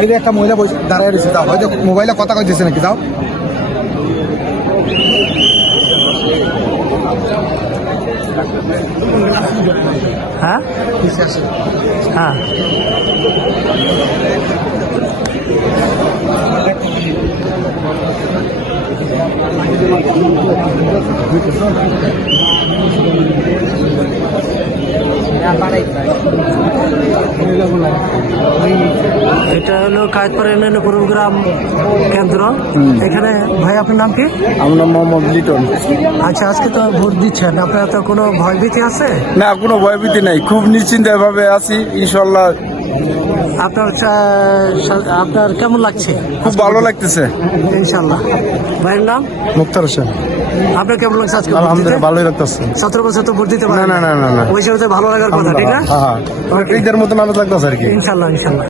এই যে একটা মহিলা দাঁড়ায় রয়েছে, যাও হয়তো মোবাইলে কথা কইতেছে নাকি, যাও। হ্যাঁ হ্যাঁ এটা হলো কায়েতপাড়া ইউনিয়নের পূর্বগ্রাম কেন্দ্র। এখানে ভাই আপনার নাম কি? আমার নাম মোহাম্মদ লিটন। আচ্ছা, আজকে তো ভোট দিচ্ছেন, আপনার তো কোনো ভয়ভীতি আছে? না, কোনো ভয়ভীতি নাই, খুব নিশ্চিন্ত ভাবে আছি ইনশাল্লাহ। আপনার কেমন লাগছে? খুব ভালো লাগতেছে ইনশাল্লাহ। ভাইয়ের নাম? মুক্তার হোসেন। আপনার কেমন লাগছে আজকে? আলহামদুলিল্লাহ ভালোই লাগতেছে। 17 বছর তো ভোট দিতে পারেন না। ওই হিসাবে ভালো লাগার কথা, ঠিক না? ঈদের মতন আনন্দ লাগতেছে আর কি। ইনশাল্লাহ ইনশাল্লাহ।